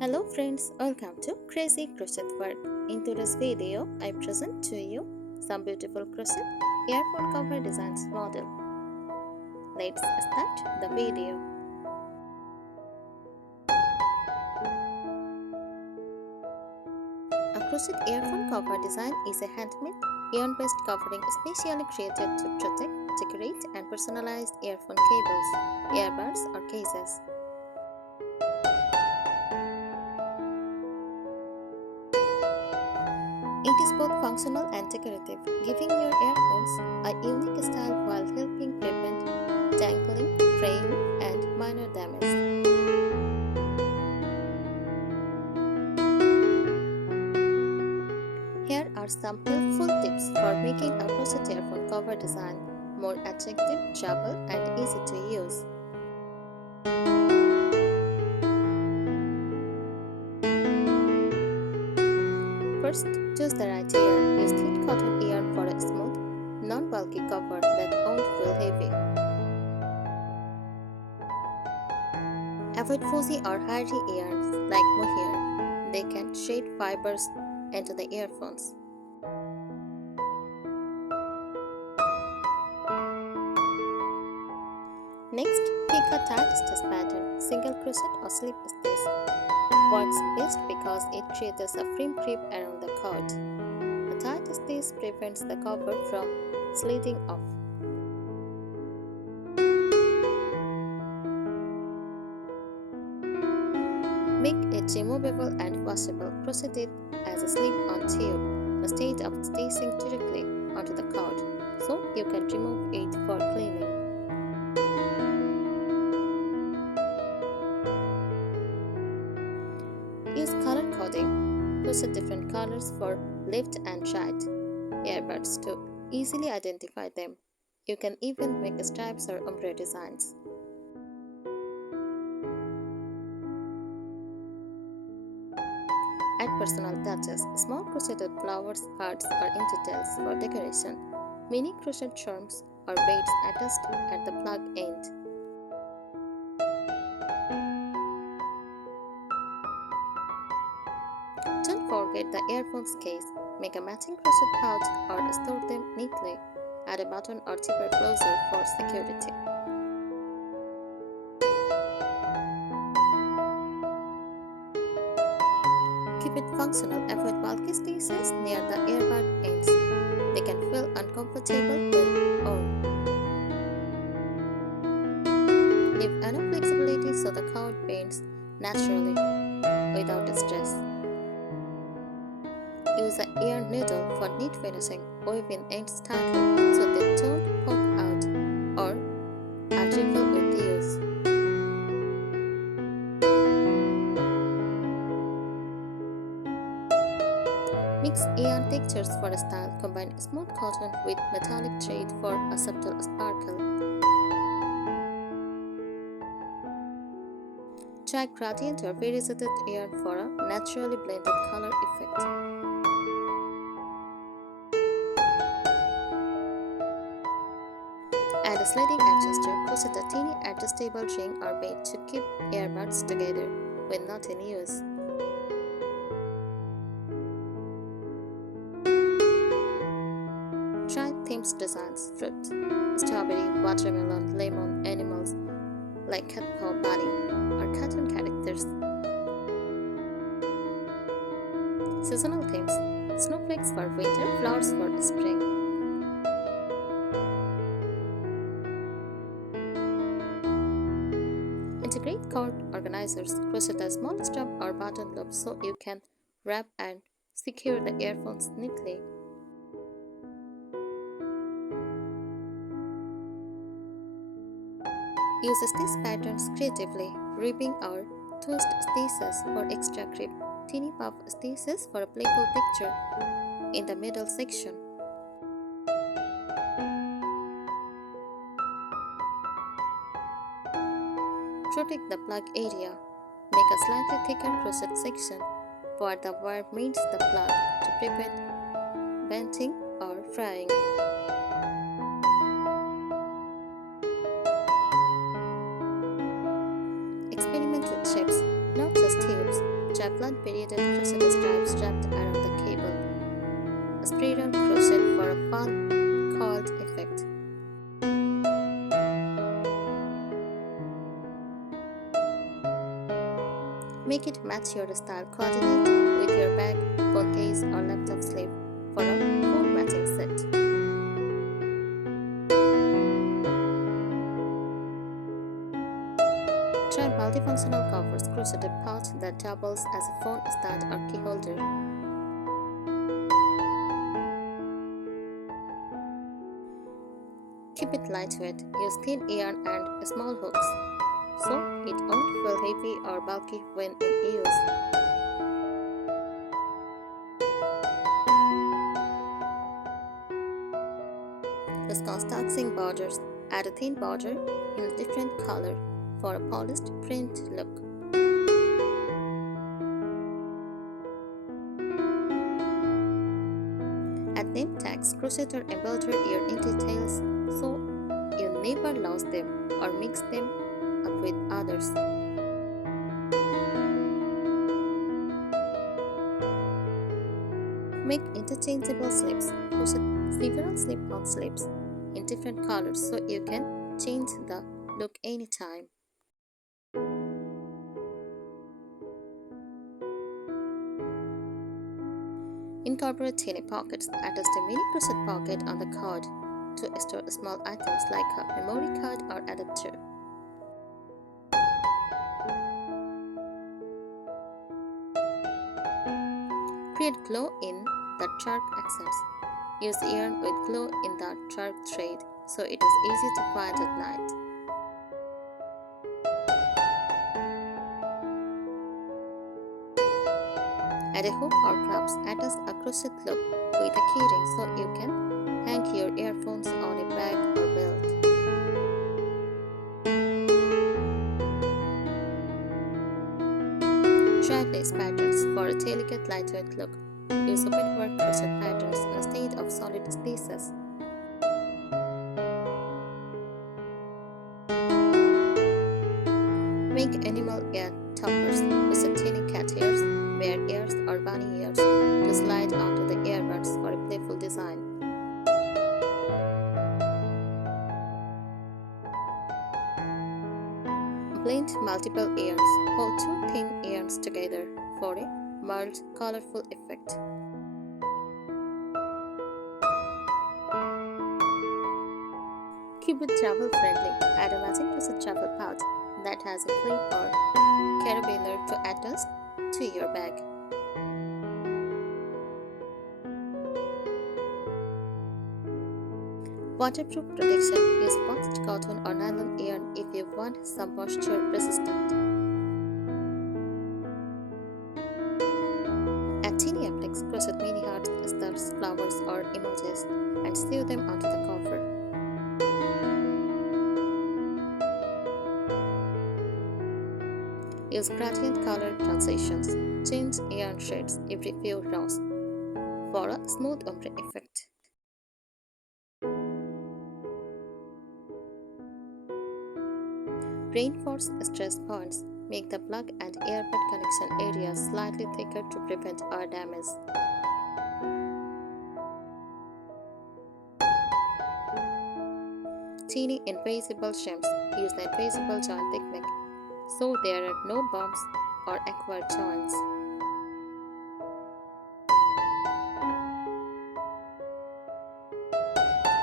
Hello friends, welcome to Crazy Crochet World. In today's video, I present to you some beautiful crochet earphone cover designs model. Let's start the video. A crochet earphone cover design is a handmade yarn-based covering specially created to protect, decorate, and personalize earphone cables, earbuds, or cases. It is both functional and decorative, giving your earphones a unique style while helping prevent dangling, fraying, and minor damage. Here are some helpful tips for making a crochet earphone cover design more attractive, durable, and easy to use. First, choose the right ear. Use thin cotton yarn for a smooth, non-bulky cover that won't feel heavy. Avoid fuzzy or hairy yarns like mohair. They can shade fibers into the earphones. Next, pick a tight stitch pattern, single crochet or slip stitch. Works best because it creates a firm grip around the cord. A tight stitch prevents the cover from sliding off. Make it removable and washable. Crochet it as a slip-on tube instead of stitching directly onto the cord, so you can remove it for cleaning. Use color coding. Crochet different colors for left and right earbuds to easily identify them. You can even make stripes or ombre designs. Add personal touches. Small crocheted flowers, hearts, or in details for decoration. Mini crochet charms or beads attached at the plug end. Don't forget the earphones case. Make a matching crochet pouch or store them neatly. Add a button or zipper closer for security. Keep it functional. Avoid bulky stitches near the earbud ends. They can feel uncomfortable when worn. Leave enough flexibility so the cord bends naturally without stress. Use a yarn needle for neat finishing. Weave in ends tightly so they don't poke out or unravel with use. Mix yarn textures for a style. Combine smooth cotton with metallic thread for a subtle sparkle. Try gradient or variegated yarn for a naturally blended color effect. Add a sliding adjuster. Crochet a teeny adjustable ring or bead to keep earbuds together when not in use. Try themes designs: fruit, strawberry, watermelon, lemon, animals like cat paw bunny, or cartoon characters. Seasonal themes: snowflakes for winter, flowers for spring. Integrate cord organizers. Crochet a small strap or button loop so you can wrap and secure the earphones neatly. Use stitch patterns creatively, ribbing or twist stitches for extra grip, teeny puff stitches for a playful picture in the middle section. Protect the plug area. Make a slightly thicker crochet section where the wire meets the plug to prevent bending or fraying. Experiment with shapes, not just tubes. Teflon period crochet stripes wrapped around the cable. A spiral crochet for a fun, coiled effect. Make it match your style. Coordinate with your bag, phone case, or laptop sleeve for a full matching set. Try multifunctional covers, crocheted pouch that doubles as a phone stand or key holder. Keep it lightweight. Use thin yarn and small hooks, so it won't feel heavy or bulky when in use. Use contrasting borders. Add a thin border in a different color for a polished print look. Add name tags, crochet or embroider your details so you never lose them or mix them up with others. Make interchangeable slips. Crochet several slip-on slips in different colors so you can change the look anytime. Incorporate tiny pockets. Attach a mini crochet pocket on the card to store small items like a memory card or adapter. Create glow in the chark accents. Use yarn with glow in the chark thread so it is easy to find at night. Add a hook or clasp. Attach a crochet loop with a keyring so you can hang your earphones on a bag or belt. Try lace patterns for a delicate lightweight look. Use open work crochet patterns instead of solid stitches. Make animal ear toppers. Crochet tiny cat ears, bear ears, or bunny ears to slide onto the earbuds for a playful design. Blend multiple yarns. Hold two thin yarns together for a mild, colorful effect. Keep it travel friendly. Add a matching crochet travel pouch that has a clip or carabiner to attach to your bag. Waterproof protection. Use boxed cotton or nylon yarn if you want some moisture resistant. Add teeny appliques, crochet mini hearts, stars, flowers, or emojis, and sew them onto the cover. Use gradient color transitions. Change yarn shades every few rows for a smooth ombre effect. Reinforce stress points. Make the plug and earbud connection areas slightly thicker to prevent air damage. Teeny invisible shims. Use the invisible joint technique so there are no bumps or awkward joints.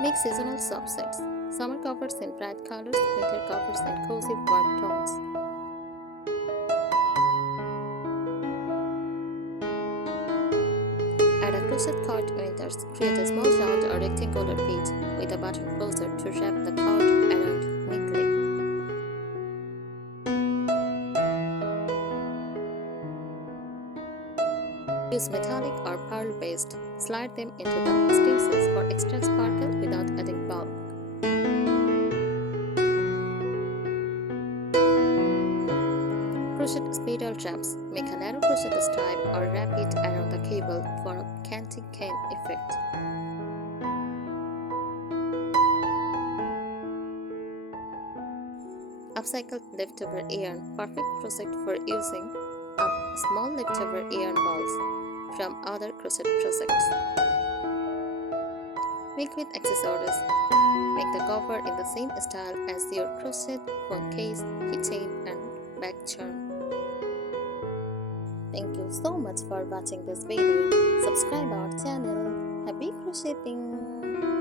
Make seasonal subsets. Summer covers in bright colors, winter covers in cozy warm tones. Add a crochet card to winters. Create a small round or rectangular page with a button closer to wrap the card around neatly. Use metallic or pearl based. Slide them into the stitches for extra sparkle without adding bulk. Crochet spiral wraps. Make a narrow crochet stripe or wrap it around the cable for a candy cane effect. Upcycled leftover yarn. Perfect project for using up small leftover yarn balls from other crochet projects. Make with accessories. Make the cover in the same style as your crochet phone case, keychain, and bag charm. Thank you so much for watching this video. Subscribe our channel. Happy crocheting!